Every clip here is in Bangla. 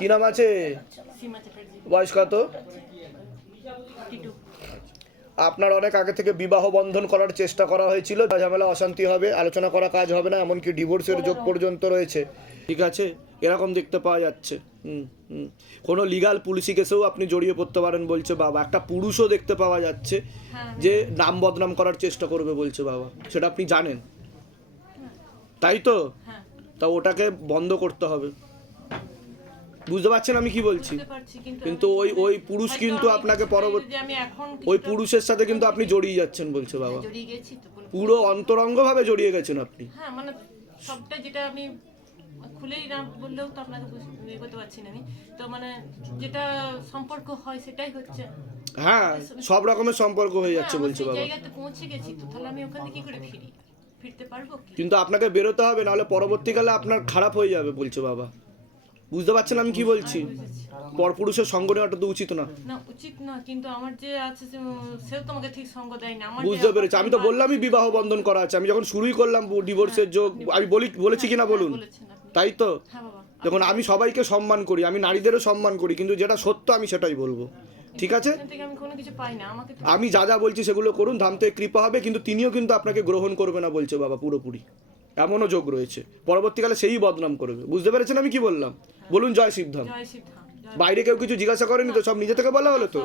কি নাম আছে? বয়স কত? আপনার অনেক আগে থেকে বিবাহ বন্ধন করার চেষ্টা করা হয়েছিল ঝামেলা অশান্তি হবে আলোচনা করা কাজ হবে না এমনকি ডিভোর্সের যোগ পর্যন্ত রয়েছে। ঠিক আছে? এরকম দেখতে পাওয়া যাচ্ছে। হুম হুম। কোনো লিগাল পুলিশি কেসেও আপনি জড়িয়ে পড়তে পারেন বলছে বাবা। একটা পুরুষও দেখতে পাওয়া যাচ্ছে হ্যাঁ যে নাম বদনাম করার চেষ্টা করবে বলছে বাবা। সেটা আপনি জানেন। তাই তো? হ্যাঁ। তা ওটাকে বন্ধ করতে হবে। বুঝতে পারছেন আমি কি বলছি? কিন্তু ওই ওই পুরুষ কিন্তু আপনাকে পরবর্তী ওই পুরুষের সাথে কিন্তু আপনি জড়িয়ে যাচ্ছেন বলছে বাবা। কোনো- পুরো অন্তরঙ্গভাবে জড়িয়ে গেছেন আপনি। হ্যাঁ মানে সবটা যেটা আমি খুলেই না বললেও তো আপনাকে বুঝ- ইয়ে করতে পারছি না আমি। তো মানে যেটা সম্পর্ক হয় সেটাই হচ্ছে। হ্যাঁ সব রকমের সম্পর্ক হয়ে যাচ্ছে হ্যাঁ, বলছে বাবা। জায়গাতে পৌঁছে গেছি তো তাহলে আমি ওখান কি করে ফিরি? ফিরতে পারব কিন্তু আপনাকে বেরোতে হবে নাহলে পরবর্তীকালে আপনার খারাপ হয়ে যাবে বলছে বাবা। বুঝতে পারছেন আমি কি বলছি? পরপুরুষের সঙ্গ নেওয়াটা তো উচিত না। না উচিত না কিন্তু আমার যে আছে উম, তোমাকে ঠিক সঙ্গ দেয় না আমার বুঝতে পেরেছি। আমি তো বললামই বিবাহ বন্ধন করা আছে। আমি যখন শুরুই করলাম ডিভোর্সের যোগ আমি বলি বলেছি কিনা বলুন? তাই তো? হ্যাঁ দেখুন আমি সবাইকে সম্মান করি আমি নারীদেরও সম্মান করি কিন্তু যেটা সত্য আমি সেটাই বলব। ঠিক আছে? আমি যা যা বলছি সেগুলো করুন ধাম থেকে কৃপা হবে কিন্তু তিনিও কিন্তু আপনাকে গ্রহণ করবে না বলছে বাবা পুরোপুরি। এমনও যোগ রয়েছে। পরবর্তীকালে সেই বদনাম করবে। বুঝতে পেরেছেন আমি কি বললাম? বলুন জয় শিবধাম জয় বাইরে কেউ কিছু জিজ্ঞাসা করেনি তো? সব নিজে থেকে বলা হলো তো?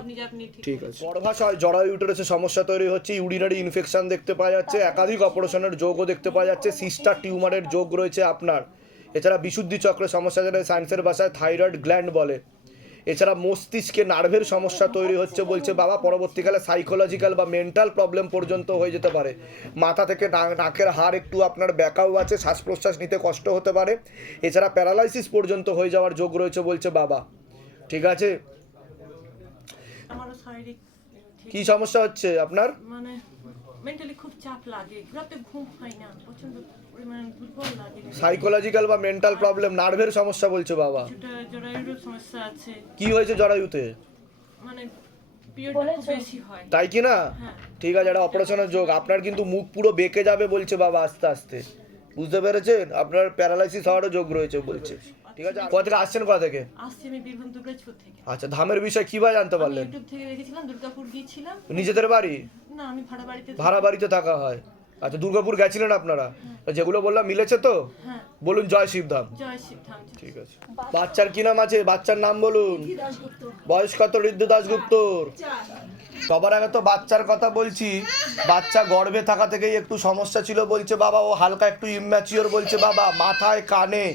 ঠিক আছে। গর্ভাশয় জরায়ু ইউটারাসে সমস্যা তৈরি হচ্ছে ইউরিনারি ইনফেকশন দেখতে পাওয়া যাচ্ছে একাধিক অপারেশনের যোগও দেখতে পাওয়া যাচ্ছে সিস্টার টিউমারের যোগ রয়েছে আপনার। এছাড়া বিশুদ্ধি চক্রের সমস্যা যেটা সায়েন্সের ভাষায় থাইরয়েড গ্ল্যান্ড বলে। এছাড়া মস্তিষ্কে নার্ভের সমস্যা তৈরি হচ্ছে বলছে বাবা পরবর্তীকালে সাইকোলজিক্যাল বা মেন্টাল প্রবলেম পর্যন্ত হয়ে যেতে পারে। মাথা থেকে নাকের হাড় একটু আপনার ব্যাকাও আছে শ্বাস প্রশ্বাস নিতে কষ্ট হতে পারে। এছাড়া প্যারালাইসিস পর্যন্ত হয়ে যাওয়ার যোগ রয়েছে বলছে বাবা। ঠিক আছে? কি সমস্যা হচ্ছে আপনার? মানে মেন্টালি খুব চাপ লাগে রাতে ঘুম হয় না প্রচণ্ড সাইকোলজিক্যাল বা মেন্টাল প্রবলেম নার্ভের সমস্যা বলছে বাবা। কিছুটা সমস্যা আছে। কি হয়েছে জরায়ুতে? মানে পিরিয়ডটা খুব বেশি হয়। তাই কি না? হ্যাঁ। ঠিক আছে এটা অপারেশনের যোগ। আপনার কিন্তু মুখ পুরো বেঁকে যাবে বলছে বাবা আস্তে আস্তে। বুঝতে পেরেছেন? আপনার প্যারালাইসিস হওয়ারও যোগ রয়েছে বলছে। ঠিক আছে কোথা থেকে আসছেন কোথা থেকে? আসছি আমি বীরভূম দুর্গাপুর থেকে। আচ্ছা ধামের বিষয় কীভাবে জানতে পারলেন? নিজেদের বাড়ি? না আমি ভাড়া বাড়িতে থাকা হয়। আচ্ছা দুর্গাপুর গেছিলেন আপনারা? যেগুলো বললাম মিলেছে তো? হ্যাঁ। বলুন জয় শিবধাম। ঠিক আছে। বাচ্চার কি নাম আছে? বাচ্চার নাম বলুন। বয়স কত ঋদ্ধু দাসগুপ্তর সবার আগে তো বাচ্চার কথা বলছি। বাচ্চা গর্ভে থাকা থেকেই একটু সমস্যা ছিল বলছে বাবা ও হালকা একটু ইম্যাচিওর বলছে বাবা মাথায় কানে।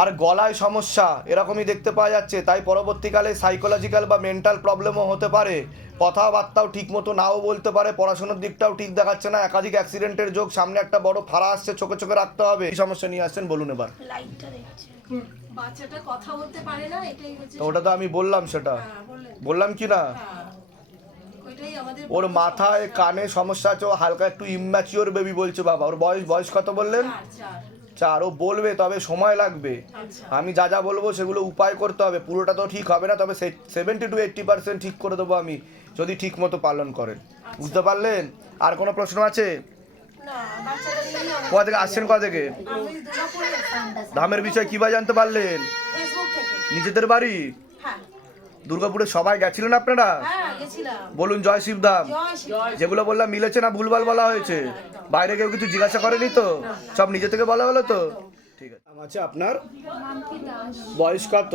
আর গলায় সমস্যা এরকমই দেখতে পাওয়া যাচ্ছে। তাই পরবর্তীকালে সাইকোলজিক্যাল বা মেন্টাল প্রবলেমও হতে পারে। কথাবার্তাও ঠিক মতো নাও বলতে পারে পড়াশোনার দিকটাও ঠিক দেখাচ্ছে না। একাধিক অ্যাক্সিডেন্টের যোগ সামনে একটা বড় ফাড়া আসছে চোখে চোখে রাখতে হবে। এই সমস্যা নিয়ে আসছেন বলুন এবার। বাচ্চাটা কথা বলতে পারে না এটাই হচ্ছে তো ওটা তো আমি বললাম সেটা। হ্যাঁ, বললাম কি না? হ্যাঁ। ওইটাই আমাদের ওর মাথায় কানে সমস্যা আছে ও হালকা একটু ইম্যাচিওর বেবি বলছে বাবা। ওর বয়স বয়স কত বললেন? চার চার বলবে তবে সময় লাগবে। আচ্ছা। আমি যা যা বলব সেগুলো উপায় করতে হবে। পুরোটা তো ঠিক হবে না তবে সেভেন্টি টু এইট্টি পার্সেন্ট ঠিক করে দেবো আমি যদি ঠিক মতো পালন করেন। বুঝতে পারলেন? আর কোনো প্রশ্ন আছে? কোথা থেকে আসছেন কোথা থেকে? ধামের বিষয় কীভাবে জানতে পারলেন? নিজেদের বাড়ি? হ্যাঁ। দুর্গাপুরে সবাই গেছিলেন আপনারা? হ্যাঁ বলুন জয় শিবধাম। জয় যেগুলো বললাম মিলেছে না ভুলভাল বলা হয়েছে। বাইরে কেউ কিছু জিজ্ঞাসা করেনি তো? সব নিজে থেকে বলা হলো তো? ঠিক আছে। আপনার? বয়স কত?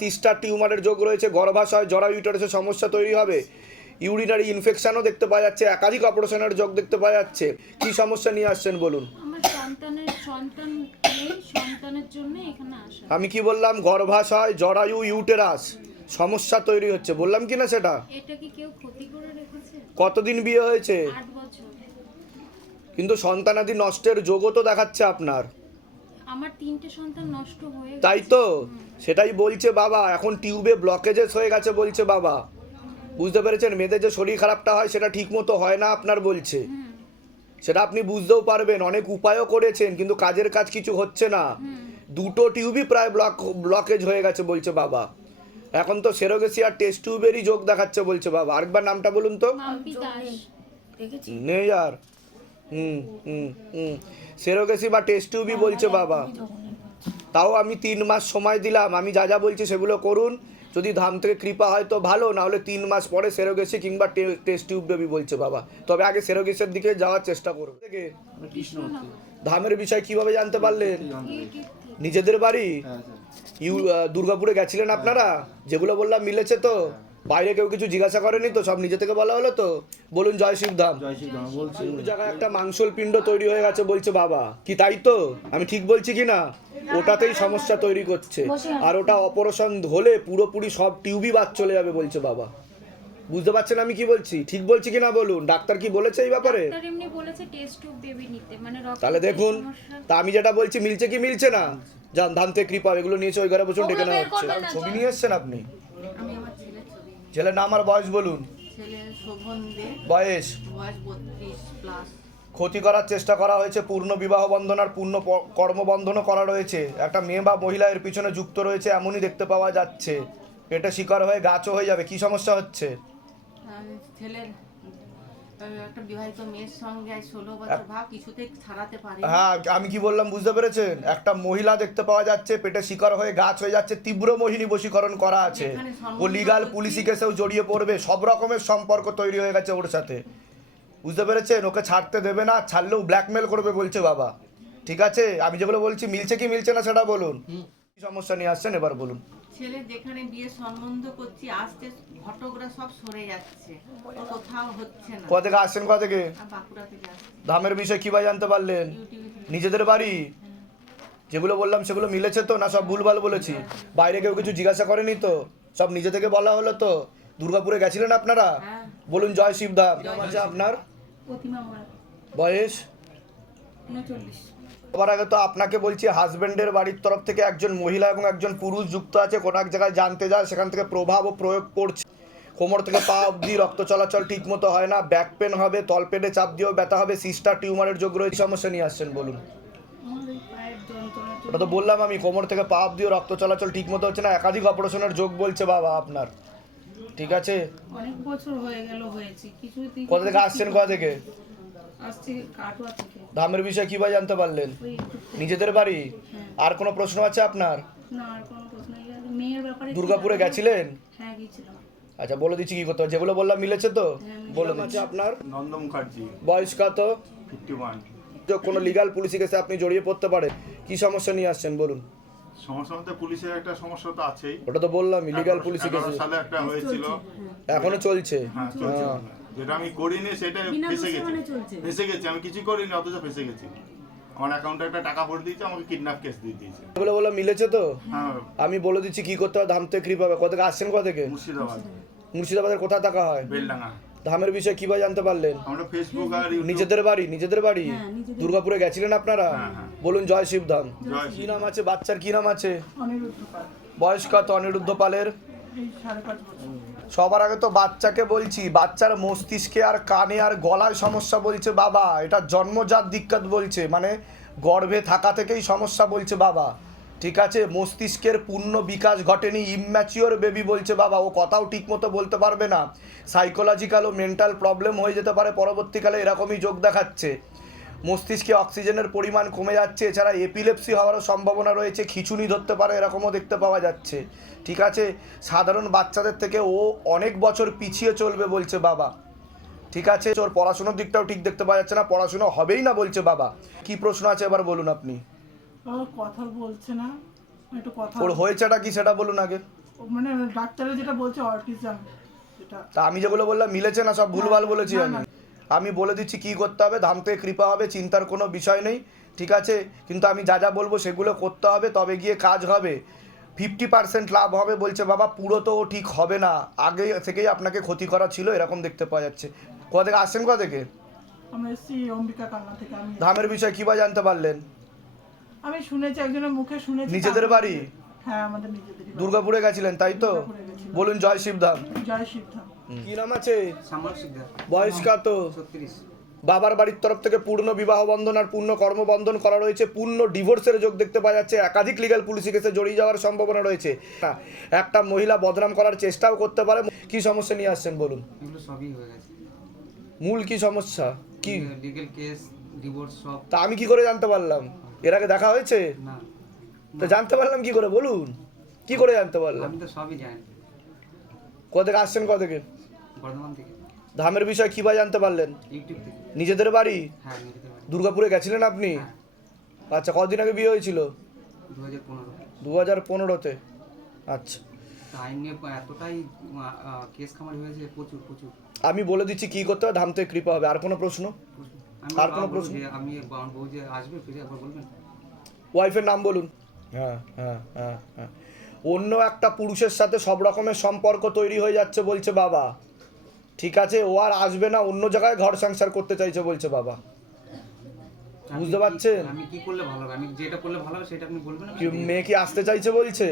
সিস্টার টিউমারের যোগ রয়েছে গর্ভাশয় জরা ইউটারেসের সমস্যা তৈরি হবে। ইউরিনারি ইনফেকশনও দেখতে পাওয়া যাচ্ছে একাধিক অপারেশনের যোগ দেখতে পাওয়া যাচ্ছে। কি সমস্যা নিয়ে আসছেন বলুন? সন্তানের সন্তান সন্তানের জন্য এখানে আমি কি বললাম গর্ভাশয় জরায়ু ইউটেরাস সমস্যা তৈরি হচ্ছে। বললাম কি না সেটা? এটা কি কেউ ক্ষতি করে রেখেছে? কতদিন বিয়ে হয়েছে? কিন্তু সন্তানাদি নষ্টের যোগও তো দেখাচ্ছে আপনার। আমার তিনটে সন্তান নষ্ট হয়ে তাই তো? সেটাই বলছে বাবা। এখন টিউবে ব্লকেজেস হয়ে গেছে বলছে বাবা। বুঝতে পেরেছেন? মেয়েদের যে শরীর খারাপটা হয় সেটা ঠিক মতো হয় না আপনার বলছে। সেটা আপনি বুঝতেও পারবেন অনেক উপায়ও করেছেন কিন্তু কাজের কাজ কিছু হচ্ছে না। দুটো টিউবই প্রায় ব্লক ব্লকেজ হয়ে গেছে বলছে বাবা। এখন তো সেরোগেসি আর টেস্ট টিউবেরই যোগ দেখাচ্ছে বলছে বাবা। আরেকবার নামটা বলুন তো। নেই আর। হুম হুম হুম। সেরোগেসি বা টেস্ট টিউবই বলছে বাবা তাও আমি তিন মাস সময় দিলাম। আমি যা যা বলছি সেগুলো করুন। যদি ধাম থেকে কৃপা হয় তো ভালো না হলে তিন মাস পরে সেরোগেসি কিংবা টে- টেস্ট টিউব বেবি বলছে বাবা। তবে আগে সেরোগেসের দিকে যাওয়ার চেষ্টা করবে। থেকে ধামের বিষয় কীভাবে জানতে পারলেন? নিজেদের বাড়ি? ইউ দুর্গাপুরে গেছিলেন আপনারা? যেগুলো বললাম মিলেছে তো? বাইরে কেউ কিছু জিজ্ঞাসা করেনি তো সব নিজে থেকে বলা হলো তো? বলুন জয় শিবধাম জায়গায় একটা মাংসল পিণ্ড তৈরি হয়ে গেছে বলছে বাবা। কি তাই তো? আমি ঠিক বলছি কি না? ওটাতেই সমস্যা তৈরি করছে। আর ওটা অপারেশন হলে পুরোপুরি সব টিউবই বাদ চলে যাবে বলছে বাবা। বুঝতে পারছেন আমি কি বলছি? ঠিক বলছি কি না বলুন? ডাক্তার কি বলেছে এই ব্যাপারে? ডাক্তার এমনি বলেছে টেস্ট টিউব বেবি নিতে মানে রক্ত তাহলে দেখুন তা আমি যেটা বলছি মিলছে কি মিলছে না? যান ধামতে কৃপা এগুলো নিয়েছে ওই ঘরে বসুন ডেকে নেওয়া হচ্ছে। ছবি নিয়ে এসছেন আপনি? ছেলের নাম আর বয়স বলুন? বয়স? ক্ষতি করার চেষ্টা করা হয়েছে পূর্ণ বিবাহ বন্ধন আর পূর্ণ কর্মবন্ধনও করা রয়েছে। একটা মেয়ে বা মহিলা এর পিছনে যুক্ত রয়েছে এমনই দেখতে পাওয়া যাচ্ছে। পেটে শিকার হয়ে গাছও হয়ে যাবে কি সমস্যা হচ্ছে? ছেলের একটা বিবাহিত মেয়ের সঙ্গে ষোলো বছর ভাব কিছুতেই ছাড়াতে পারি হ্যাঁ আমি কি বললাম বুঝতে পেরেছেন? একটা মহিলা দেখতে পাওয়া যাচ্ছে পেটে শিকার হয়ে গাছ হয়ে যাচ্ছে তীব্র মোহিনী বশীকরণ করা আছে। ও লিগাল পুলিশি কেসেও জড়িয়ে পড়বে সব রকমের সম্পর্ক তৈরি হয়ে গেছে ওর সাথে। বুঝতে পেরেছেন? ওকে ছাড়তে দেবে না ছাড়লেও ব্ল্যাকমেল করবে বলছে বাবা। ঠিক আছে? আমি যেগুলো বলছি মিলছে কি মিলছে না সেটা বলুন। কি সমস্যা নিয়ে আসছেন? এবার বলুন। ছেলে যেখানে বিয়ে সম্বন্ধ করছি আসতে ঘটকরা সব সরে যাচ্ছে। কোথাও হচ্ছে না। কোথা থেকে আসছেন কোথা থেকে? বাঁকুড়া থেকে আসছে। ধামের বিষয়ে কীভাবে জানতে পারলেন? নিজেদের বাড়ি? যেগুলো বললাম সেগুলো মিলেছে তো না সব ভুলভাল বলেছি? বাইরে কেউ কিছু জিজ্ঞাসা করেনি তো? সব নিজে থেকে বলা হলো তো? দুর্গাপুরে গেছিলেন আপনারা? হ্যাঁ। বলুন জয় শিবধাম। আচ্ছা আপনার? প্রতিমা বয়স? উনচল্লিশ। সবার আগে তো আপনাকে বলছি হাজবেন্ডের বাড়ির তরফ থেকে একজন মহিলা এবং একজন পুরুষ যুক্ত আছে কোনো এক জায়গায় জানতে যায় সেখান থেকে প্রভাব ও প্রয়োগ পড়ছে। কোমর থেকে পা অবধি রক্ত চলাচল ঠিক মতো হয় না ব্যাক পেন হবে তলপেটে চাপ দিয়েও ব্যথা হবে সিস্টার টিউমারের যোগ রয়েছে সমস্যা নিয়ে আসছেন বলুন। ওটা তো বললাম আমি কোমর থেকে পা অবধিও রক্ত চলাচল ঠিক মতো হচ্ছে না একাধিক অপারেশনের যোগ বলছে বাবা আপনার। ঠিক আছে? অনেক বছর হয়ে গেল হয়েছে কিছু কোথা থেকে আসছেন কোথা থেকে? ধামের বিষয়ে কীভাবে জানতে পারলেন? নিজেদের বাড়ি? আর কোনো প্রশ্ন আছে আপনার? না আর কোনো প্রশ্ন নেই। আর মেয়ের ব্যাপারে একটু দুর্গাপুরে গেছিলেন? হ্যাঁ আচ্ছা বলে দিচ্ছি কি করতে হবে? যেগুলো বললাম মিলেছে তো? বলে দিচ্ছি। আপনার? নন্দ মুখার্জি বয়স কত? কোনো লিগাল পুলিশি কেসে আপনি জড়িয়ে পড়তে পারেন? কি সমস্যা নিয়ে আসছেন বলুন? সমস্যা মধ্যে পুলিশের একটা সমস্যা তো আছেই। ওটা তো বললাম লিগাল এগারো- পুলিশি কেসে সালে একটা হয়েছিল। এখনও চলছে? হ্যাঁ চলছে। হ্যাঁ। যেটা আমি করিনি সেটা ফেসে গেছি। ফেসে গেছি আমি কিছু করিনি অথচ ফেসে গেছি। আমার অ্যাকাউন্টে একটা টাকা ভরে দিয়েছে আমাকে কিডন্যাপ কেস দিয়ে দিয়েছে। এগুলো বললাম মিলেছে তো? হ্যাঁ। আমি বলে দিচ্ছি কি করতে হবে? ধাম থেকে কৃপা হবে কোথা থেকে আসছেন কোথা থেকে? মুর্শিদাবাদ। মুর্শিদাবাদের কোথায় থাকা হয়? বেলডাঙ্গা। ধামের বিষয়ে কীভাবে জানতে পারলেন? আমরা ফেসবুক আর নিজেদের বাড়ি নিজেদের বাড়ি? দুর্গাপুরে গেছিলেন আপনারা? হ্যাঁ, হ্যাঁ। বলুন জয় শিব ধাম কি নাম আছে? বাচ্চার কি নাম আছে? অনিরুদ্ধ পাল। বয়স কত? অনিরুদ্ধ পালের? সবার আগে তো বাচ্চাকে বলছি, বাচ্চার মস্তিষ্কে আর কানে আর গলায় সমস্যা বলছে বাবা। এটা জন্মজাত দিক্কত বলছে মানে গর্ভে থাকা থেকেই সমস্যা বলছে বাবা। ঠিক আছে? মস্তিষ্কের পূর্ণ বিকাশ ঘটেনি ইম্যাচিওর বেবি বলছে বাবা। ও কথাও ঠিকমতো বলতে পারবে না। সাইকোলজিক্যাল ও মেন্টাল প্রবলেম হয়ে যেতে পারে, পরবর্তীকালে এরকমই যোগ দেখাচ্ছে। মস্তিষ্কে অক্সিজেনের পরিমাণ কমে যাচ্ছে। এছাড়া এপিলেপসি হওয়ারও সম্ভাবনা রয়েছে। খিচুনি ধরতে পারে এরকমও দেখতে পাওয়া যাচ্ছে। ঠিক আছে? সাধারণ বাচ্চাদের থেকে ও অনেক বছর পিছিয়ে চলবে বলছে বাবা। ঠিক আছে? ওর পড়াশোনার দিকটাও ঠিক দেখতে পাওয়া যাচ্ছে না। পড়াশোনা হবেই না বলছে বাবা। কি প্রশ্ন আছে এবার বলুন আপনি? কথা বলছে না। একটু কথা ওর হয়েছেটা কি সেটা বলুন আগে। মানে ডাক্তাররা যেটা বলছে অটিজম তা আমি যেগুলো বললাম মিলেছে না? সব ভুলভাল বলেছি আমি। আমি বলে দিচ্ছি কি করতে হবে ধাম থেকে কৃপা হবে চিন্তার কোনো বিষয় নেই ঠিক আছে? কিন্তু আমি যা যা বলব সেগুলো করতে হবে তবে গিয়ে কাজ হবে। ফিফটি পার্সেন্ট লাভ হবে বলছে বাবা পুরো তো ঠিক হবে না। আগে থেকেই আপনাকে ক্ষতি করা ছিল এরকম দেখতে পাওয়া যাচ্ছে। কোথা থেকে আসছেন কোথা থেকে? ধামের বিষয় কীভাবে জানতে পারলেন? আমি শুনেছি একজনের মুখে শুনেছি নিজেদের বাড়ি? হ্যাঁ আমাদের নিজেদেরই বাড়ি। দুর্গাপুরে গেছিলেন তাই তো? বলুন জয় শিবধাম। জয় শিবধাম। কি নাম আছে? বয়স কত? বাবার বাড়ির তরফ থেকে পূর্ণ বিবাহ বন্ধন আর পূর্ণ কর্মবন্ধন করা রয়েছে। পূর্ণ ডিভোর্সের যোগ দেখতে পাওয়া যাচ্ছে। একাধিক লিগ্যাল পুলিশি কেসে জড়িয়ে যাওয়ার সম্ভাবনা রয়েছে। হ্যাঁ, একটা মহিলা বদনাম করার চেষ্টাও করতে পারে। কি সমস্যা নিয়ে আসছেন বলুন? এগুলো সবই হয়ে গেছে। মূল কি সমস্যা? কি? লিগেল কেস ডিভোর্স সব। তা আমি কি করে জানতে পারলাম? এর আগে দেখা হয়েছে? না। তো জানতে পারলাম কি করে? বলুন। কি করে জানতে পারলাম? আমি তো সবই জানি। কোথা আসছেন কোথা থেকে বর্ধমান থেকে। ধামের বিষয় কীভাবে জানতে পারলেন? নিজেদের বাড়ি? হ্যাঁ নিজেদের বাড়ি। দুর্গাপুরে গেছিলেন আপনি? আচ্ছা কদিন আগে বিয়ে হয়েছিল? দু হাজার পনেরোতে। আচ্ছা। তা আইন নিয়ে এতটাই কেস খামারি হয়েছে প্রচুর প্রচুর। আমি বলে দিচ্ছি কি করতে হবে ধাম থেকে কৃপা হবে। আর কোনো প্রশ্ন? আর কোনো প্রশ্ন? আমি বউ যে আসবে ফিরে একবার বলবেন? ওয়াইফের নাম বলুন। হ্যাঁ হ্যাঁ হ্যাঁ হ্যাঁ। অন্য একটা পুরুষের সাথে সব রকমের সম্পর্ক তৈরি হয়ে যাচ্ছে বলছে বাবা। ঠিক আছে ও আর আসবে না অন্য জায়গায় ঘর সংসার করতে চাইছে বলছে বাবা। বুঝতে পারছেন? আমি কি করলে ভালো হবে? আমি যেটা করলে ভালো হবে সেটা আপনি বলবেন কি মেয়ে কি আসতে চাইছে বলছে?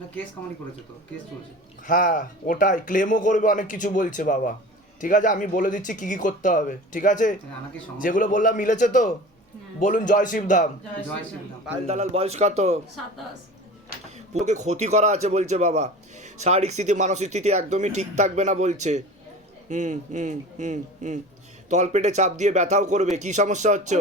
না কেস খামারি করেছে তো কেস চলছে। হ্যাঁ ওটাই ক্লেমও করবে অনেক কিছু বলছে বাবা। ঠিক আছে আমি বলে দিচ্ছি কি কি করতে হবে। ঠিক আছে? যেগুলো বললাম মিলেছে তো? বলুন জয় শিবধাম। জয় শ্রীরাম পায়েল দালাল বয়স কত? সাতাশ। পুরোকে ক্ষতি করা আছে বলছে বাবা। শারীরিক স্থিতি, মানসিক স্থিতি একদমই ঠিক থাকবে না বলছে। হুম হুম হুম হুম। তলপেটে চাপ দিয়ে ব্যথাও করবে কি সমস্যা হচ্ছে।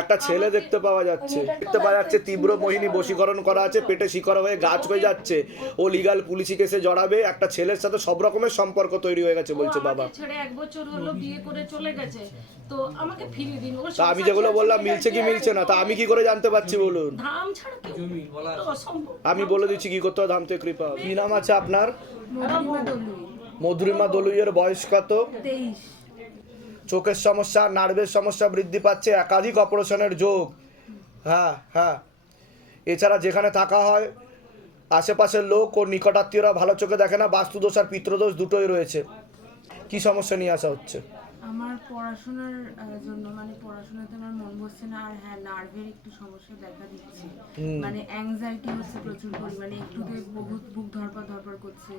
একটা ছেলে দেখতে পাওয়া যাচ্ছে। দেখতে পাওয়া যাচ্ছে তীব্র মোহিনী বশীকরণ করা আছে পেটে শিকড় হয়ে গাছ হয়ে যাচ্ছে। ও লিগাল পুলিশি কেসে জড়াবে একটা ছেলের সাথে সব রকমের সম্পর্ক তৈরি হয়ে গেছে বলছে বাবা। ছেড়ে এক বছর হলো বিয়ে করে চলে গেছে। তো আমাকে ফিরিয়ে দিন তা আমি যেগুলো বললাম মিলছে কি মিলছে না তা আমি কি করে জানতে পারছি বলুন? ধাম ছাড়া আমি বলে দিচ্ছি কি করতে হবে ধাম থেকে কৃপা। কি নাম আছে আপনার? মধুরিমা মধুরিমা দলুইয়ের বয়স কত? তেইশ। চোখের সমস্যা নার্ভের সমস্যা বৃদ্ধি পাচ্ছে একাধিক অপারেশনের যোগ। হ্যাঁ হ্যাঁ। এছাড়া যেখানে থাকা হয় আশেপাশের লোক ও নিকটাত্মীয়রা ভালো চোখে দেখে না বাস্তুদোষ আর পিত্রদোষ দুটোই রয়েছে। কি সমস্যা নিয়ে আসা হচ্ছে? আমার পড়াশোনার জন্য মানে পড়াশোনাতে আমার মন বসছে না আর হ্যাঁ নার্ভের একটু সমস্যা দেখা দিচ্ছে। মানে অ্যাংজাইটি হচ্ছে প্রচুর পরিমাণে একটুতে বহুত বুক ধরপড় ধরপড় করছে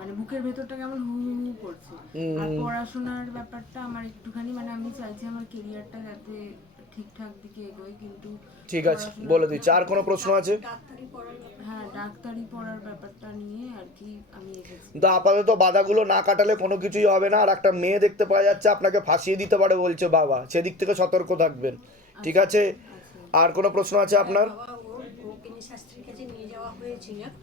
মানে বুকের ভেতরটা কেমন হু হু করছে। আর পড়াশোনার ব্যাপারটা আমার একটুখানি মানে আমি চাইছি আমার কেরিয়ারটা যাতে ঠিকঠাক দিকে এগোয় কিন্তু ঠিক আছে বলে দিচ্ছি। আর কোনো প্রশ্ন আছে? হ্যাঁ ডাক্তারি পড়ার ব্যাপারটা নিয়ে আর কি আমি কিন্তু আপাতত বাধাগুলো না কাটালে কোনো কিছুই হবে না। আর একটা মেয়ে দেখতে পাওয়া যাচ্ছে আপনাকে ফাঁসিয়ে দিতে পারে বলছে বাবা। সেদিক থেকে সতর্ক থাকবেন। ঠিক আছে? আর কোনো প্রশ্ন আছে আপনার? ওর শাস্ত্রীর কাছে নিয়ে যাওয়া হয়েছিল। হ্যাঁ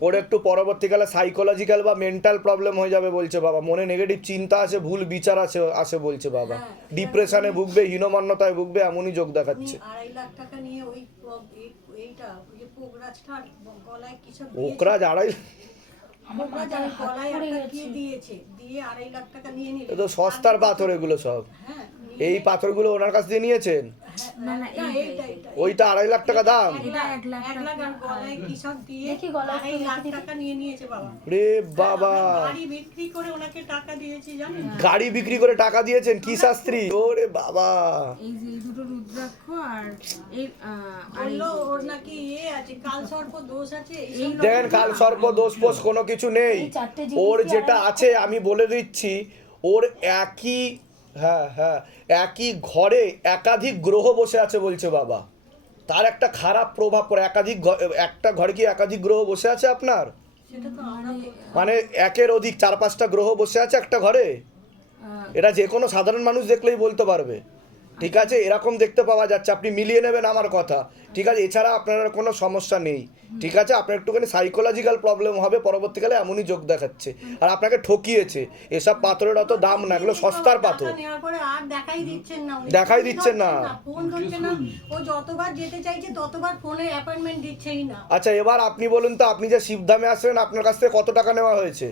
ওর একটু পরবর্তীকালে সাইকোলজিক্যাল বা মেন্টাল প্রবলেম হয়ে যাবে বলছে বাবা। মনে নেগেটিভ চিন্তা আছে ভুল বিচার আছে আসে বলছে বাবা। ডিপ্রেশনে ভুগবে হীনমান্যতায় ভুগবে এমনই যোগ দেখাচ্ছে। আড়াই লাখ টাকা নিয়ে ওই প- এই- এইটা ওই যে পোগরাজটা গলায় কিসব ওকরাজ আড়াই সস্তার পাথর এগুলো সব। হ্যাঁ এই পাথরগুলো ওনার কাছ দিয়ে নিয়েছেন? ওইটা আড়াই লাখ টাকা দাম? এটা এক লাখ এক লাখ আর গলায় কিসব দিয়ে দেখি গলায় আড়াই লাখ টাকা নিয়ে নিয়েছে বাবা। রে বাবা। গাড়ি বিক্রি করে টাকা দিয়েছি জানেন? গাড়ি বিক্রি করে টাকা দিয়েছেন? কি শাস্ত্রী? ওরে বাবা। এই যে এই দুটো রুদ্রাক্ষ আর এই আহ, আর এই বলল ওর নাকি ইয়ে আছে কাল সর্প দোষ আছে দেখেন কাল সর্প দোষ ফোষ কোনো কিছু নেই। ওর যেটা আছে আমি বলে দিচ্ছি ওর একই হ্যাঁ হ্যাঁ। একই ঘরে একাধিক গ্রহ বসে আছে বলছে বাবা। তার একটা খারাপ প্রভাব পড়ে। একাধিক একটা ঘরে কি একাধিক গ্রহ বসে আছে আপনার? সেটা তো আমরা মানে একের অধিক চার পাঁচটা গ্রহ বসে আছে একটা ঘরে? এটা যে কোনো সাধারণ মানুষ দেখলেই বলতে পারবে। ঠিক আছে এরকম দেখতে পাওয়া যাচ্ছে আপনি মিলিয়ে নেবেন আমার কথা। ঠিক আছে এছাড়া আপনার কোনো সমস্যা নেই। ঠিক আছে আপনার একটুখানি সাইকোলজিক্যাল প্রবলেম হবে পরবর্তীকালে এমনই যোগ দেখাচ্ছে। আর আপনাকে ঠকিয়েছে এসব পাথরের অত দাম না এগুলো সস্তার পাথর। দেখাই দিচ্ছেন না। আচ্ছা এবার আপনি বলুন তো আপনি যে শিবধামে আসেন আপনার কাছ থেকে কত টাকা নেওয়া হয়েছে?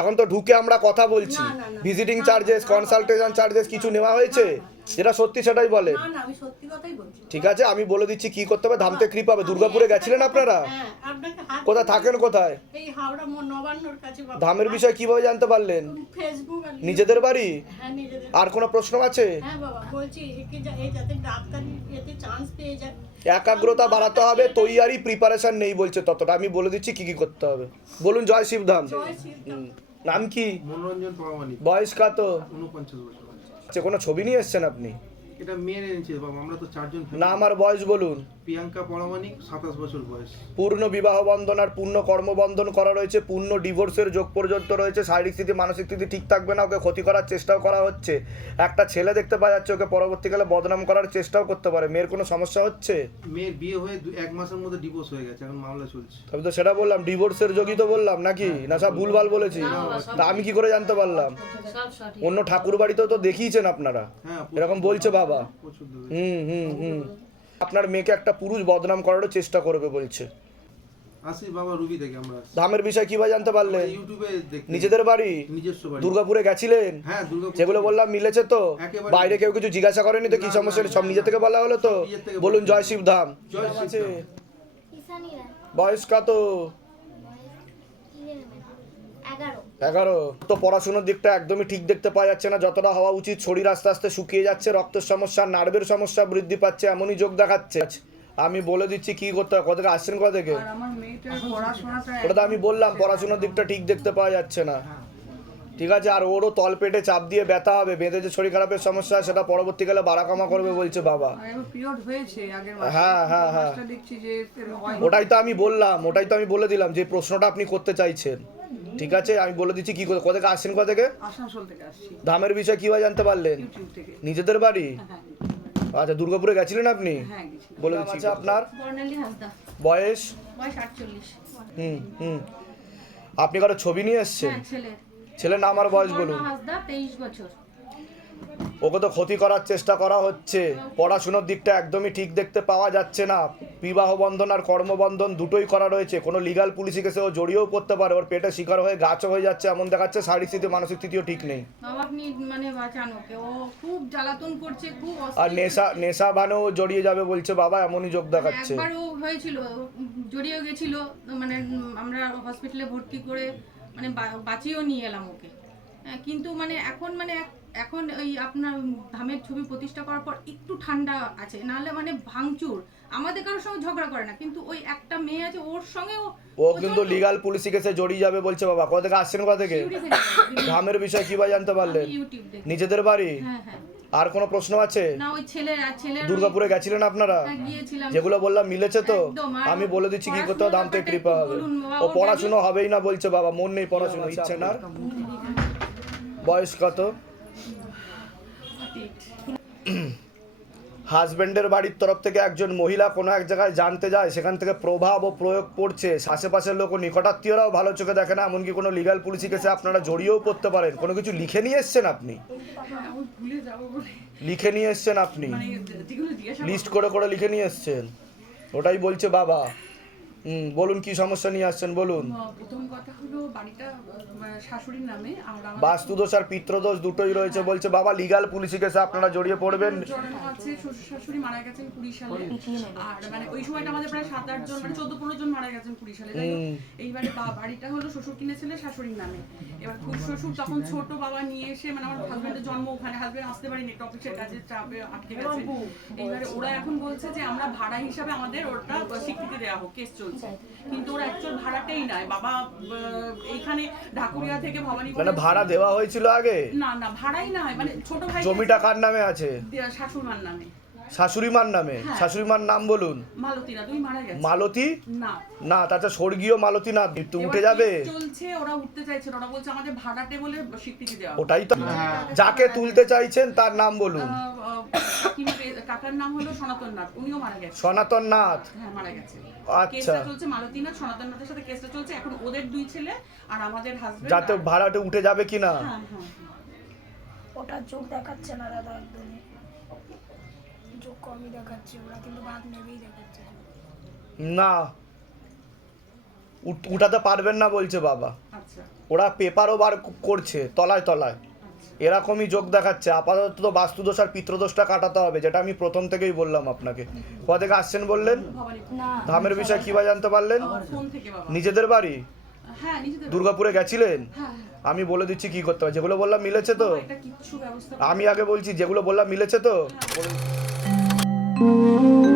এখন তো ঢুকে আমরা কথা বলছি। ভিজিটিং চার্জেস কনসালটেশন চার্জেস কিছু নেওয়া হয়েছে? যেটা সত্যি সেটাই বলেন না না আমি সত্যি কথাই বলছি। ঠিক আছে আমি বলে দিচ্ছি কি করতে হবে ধামতে কৃপা হবে দুর্গাপুরে গেছিলেন আপনারা? হ্যাঁ আপনাকে হাত কোথায় থাকেন কোথায়? এই হাওড়া মো- নবান্নর কাছে বাবা। ধামের বিষয়ে কীভাবে জানতে পারলেন? ফেসবুক আর নিজেদের বাড়ি? হ্যাঁ নিজেদের আর কোনো প্রশ্ন আছে? হ্যাঁ বাবা বলছি একে যা- এই যাতে ডাক্তারি এতে চান্স পেয়ে যায়। একাগ্রতা বাড়াতে হবে তৈয়ারি প্রিপারেশন নেই বলছে ততটা। আমি বলে দিচ্ছি কি কি করতে হবে। বলুন জয় শিবধাম। জয় শ্রী হুম। নাম কি? মনোরঞ্জন প্রামাণিক বয়স কত? উনপঞ্চাশ বছর। আচ্ছা কোনো ছবি নিয়ে এসছেন আপনি? এটা মেয়ের এনেছে বাবা আমরা তো চারজন না আমার বয়স বলুন। প্রিয়াঙ্কা পরামানিক সাতাশ বছর বয়স। পূর্ণ বিবাহ বন্ধন আর পূর্ণ কর্মবন্ধন করা রয়েছে পূর্ণ ডিভোর্সের যোগ পর্যন্ত রয়েছে শারীরিক স্থিতি মানসিক স্থিতি ঠিক থাকবে না ওকে ক্ষতি করার চেষ্টাও করা হচ্ছে। একটা ছেলে দেখতে পাওয়া যাচ্ছে ওকে পরবর্তীকালে বদনাম করার চেষ্টাও করতে পারে। মেয়ের কোনো সমস্যা হচ্ছে? মেয়ের বিয়ে হয়ে দু- এক মাসের মধ্যে ডিভোর্স হয়ে গেছে এখন মামলা চলছে। তবে তো সেটা বললাম ডিভোর্সের যোগই তো বললাম নাকি? না সব ভুলভাল বলেছি। তা আমি কি করে জানতে পারলাম? অন্য ঠাকুর বাড়িতেও তো দেখিয়েছেন আপনারা। হ্যাঁ এরকম বলছে বাবা। দূরে। হুম হুম হুম। আপনার মেয়েকে একটা পুরুষ বদনাম করারও চেষ্টা করবে বলছে। আসি বাবা রুবি থেকে আমরা ধামের বিষয় কীভাবে জানতে পারলেন ইউটিউবে দেখতে নিজেদের বাড়ি? নিজস্ব বাড়ি। দুর্গাপুরে গেছিলেন? হ্যাঁ দুর্গাপুর। যেগুলো বললাম মিলেছে তো? বাইরে কেউ কিছু জিজ্ঞাসা করেনি তো? কি সমস্যা? সব নিজে থেকে বলা হলো তো? বলুন বলছি। জয় শিব ধাম। জয় শিব ধাম। বয়স কত এগারো। এগারো। তো পড়াশোনার দিকটা একদমই ঠিক দেখতে পাওয়া যাচ্ছে না। যতটা হওয়া উচিত শরীর আস্তে আস্তে শুকিয়ে যাচ্ছে রক্তের সমস্যা নার্ভের সমস্যা বৃদ্ধি পাচ্ছে এমনই যোগ দেখাচ্ছে। আমি বলে দিচ্ছি কি করতে হবে? কোথেকে আসছেন? কোথা থেকে? ওটা তো আমি বললাম পড়াশোনার দিকটা ঠিক দেখতে পাওয়া যাচ্ছে না। ঠিক আছে আর ওরও তলপেটে চাপ দিয়ে ব্যথা হবে বেঁধে যে শরীর খারাপের সমস্যা সেটা পরবর্তীকালে বাড়াকামা করবে বলছে বাবা। হ্যাঁ, হ্যাঁ, হ্যাঁ। হয় ওটাই তো আমি বললাম ওটাই তো আমি বলে দিলাম যে প্রশ্নটা আপনি করতে চাইছেন। ঠিক আছে আমি বলে দিচ্ছি কি করে কোথা থেকে আসছেন কোথা থেকে? আসানসোল থেকে আসছি। ধামের বিষয় কীভাবে জানতে পারলেন? নিজেদের বাড়ি? হ্যাঁ আচ্ছা দুর্গাপুরে গেছিলেন আপনি? হ্যাঁ বলে দিচ্ছি আচ্ছা আপনার। বয়স? বয়স আটচল্লিশ। হুম হুম। আপনি কারও ছবি নিয়ে এসছেন? হ্যাঁ ছেলের। ছেলের নাম আর বয়স বলুন। তেইশ বছর। ওকে তো ক্ষতি করার চেষ্টা করা হচ্ছে। পড়াশুনোর দিকটা একদমই ঠিক দেখতে পাওয়া যাচ্ছে না। বিবাহ বন্ধন আর কর্মবন্ধন দুটোই করা রয়েছে। কোনো লিগাল পুলিশি কেসে ও জড়িয়েও পড়তে পারে। ওর পেটে শিকার হয়ে গাছও হয়ে যাচ্ছে এমন দেখাচ্ছে। শারীরিক স্থিতি মানসিক স্থিতিও ঠিক নেই। মানে আর নেশা নেশা বানেও জড়িয়ে যাবে বলছে বাবা এমনই যোগ দেখাচ্ছে। হয়েছিল জড়িয়ে গেছিল মানে আমরা হসপিটালে ভর্তি করে মানে বাঁচিয়েও নিয়ে এলাম ওকে। হ্যাঁ, কিন্তু মানে এখন মানে এখন ওই আপনার ধামের ছবি প্রতিষ্ঠা করার পর একটু ঠান্ডা আছে নাহলে মানে ভাঙচুর। আমাদের কারোর সঙ্গে ঝগড়া করে না কিন্তু ওই একটা মেয়ে আছে ওর সঙ্গে ও কিন্তু লিগাল পুলিশি কেসে জড়িয়ে যাবে বলছে বাবা। কোথা থেকে আসছেন কোথা থেকে। ধামের বিষয় কীভাবে জানতে পারলেন? নিজেদের বাড়ি? হ্যাঁ হ্যাঁ। আর কোনো প্রশ্ন আছে? না ওই ছেলে ছেলের ওই- দুর্গাপুরে গেছিলেন আপনারা? হ্যাঁ, যেগুলো বললাম মিলেছে তো? আমি বলে দিচ্ছি কি করতে হবে দাম থেকে কৃপা হবে। ও পড়াশুনো হবেই না বলছে বাবা মন নেই পড়াশুনো ইচ্ছে না বয়স কত? হাজবেন্ডের বাড়ির তরফ থেকে একজন মহিলা কোনো এক জায়গায় জানতে যায় সেখান থেকে প্রভাব ও প্রয়োগ পড়ছে। আশেপাশের লোক ও নিকটাত্মীয়রাও ভালো চোখে দেখে না এমনকি কোনো লিগাল পুলিশি কেসে আপনারা জড়িয়েও পড়তে পারেন। কোনো কিছু লিখে নিয়ে এসছেন আপনি? লিখে নিয়ে এসছেন আপনি? মানে লিস্ট করে করে লিখে নিয়ে এসছেন? ওটাই বলছে বাবা। হুম বলুন কি সমস্যা নিয়ে আসছেন বলুন। প্রথম কথা হলো বাড়িটা শাশুড়ির নামে আর বাস্তুদোষ আর পিত্রদোষ দুটোই রয়েছে বলছে। বাবা লিগাল পুলিশি কেসে আপনারা জড়িয়ে পড়বেন। আছে শ্বশুর শাশুড়ি মারা গেছেন কুড়ি সালে। আর মানে ওই সময়টা আমাদের প্রায় সাত আট জন মানে চোদ্দ পনেরো জন মারা গেছেন কুড়ি সালে যাই এইবারে বাড়িটা হলো শ্বশুর কিনেছিলেন শাশুড়ির নামে। এবার খুব শ্বশুর তখন ছোট বাবা নিয়ে এসে মানে আমার হাজবেন্ডের জন্ম ওখানে হাজবেন্ড আসতে পারিনি একটা অফিসের কাজে চাপে আটকে গেছে। এইবারে ওরা এখন বলছে যে আমরা ভাড়া হিসাবে আমাদের ওটা স্বীকৃতি দেওয়া হোক কেস চলছে। কিন্তু ওর অ্যাকচুয়াল ভাড়াটাই নাই। বাবা এইখানে ঢাকুরিয়া থেকে ভবানী মানে ভাড়া দেওয়া হয়েছিল আগে? না না ভাড়াই না মানে ছোট ভাই জমিটা কার নামে আছে? শাশুড়মার নামে। শাশুড়িমার নামে। হ্যাঁ। শাশুড়িমার নাম বলুন। মালতীরা দুই মারা গেছে। মালতী? না। না তাতে স্বর্গীয় মালতী না। তো উঠে যাবে। চলছে ওরা উঠতে চাইছে ওরা বলছে আমাদের ভাড়াটে বলে স্বীকৃতি দেওয়া ওটাই তো। যাকে তুলতে চাইছেন তার নাম বলুন। কাকার নাম হলো সনাতন নাথ। উনিও মারা গেছে। সনাতন নাথ? হ্যাঁ মারা গেছে। আচ্ছা। চলছে মালতী নাথ সনাতন নাথের সাথে কেসটা চলছে। এখন ওদের দুই ছেলে আর আমাদের হাজবেন্ড যাতে ভাড়াটে উঠে যাবে কিনা? হ্যাঁ হ্যাঁ। ওটা চোখ দেখাচ্ছে না দাদা একদমই। চোখ কমই দেখাচ্ছে ওরা কিন্তু ভাগ নেবেই দেখাচ্ছে। না। উঠাতে পারবেন না বলছে বাবা। আচ্ছা। ওরা পেপারও বার করছে তলায় তলায়। এরকমই যোগ দেখাচ্ছে। আপাতত তো বাস্তুদোষ আর পিত্রদোষটা কাটাতে হবে যেটা আমি প্রথম থেকেই বললাম আপনাকে। কোথা থেকে আসছেন বললেন? ধামের বিষয় কীভাবে জানতে পারলেন? বাবা। নিজেদের বাড়ি? হ্যাঁ দুর্গাপুরে গেছিলেন? হ্যাঁ আমি বলে দিচ্ছি কি করতে হবে। যেগুলো বললাম মিলেছে তো? আমি আগে বলছি যেগুলো বললাম মিলেছে তো? হ্যাঁ।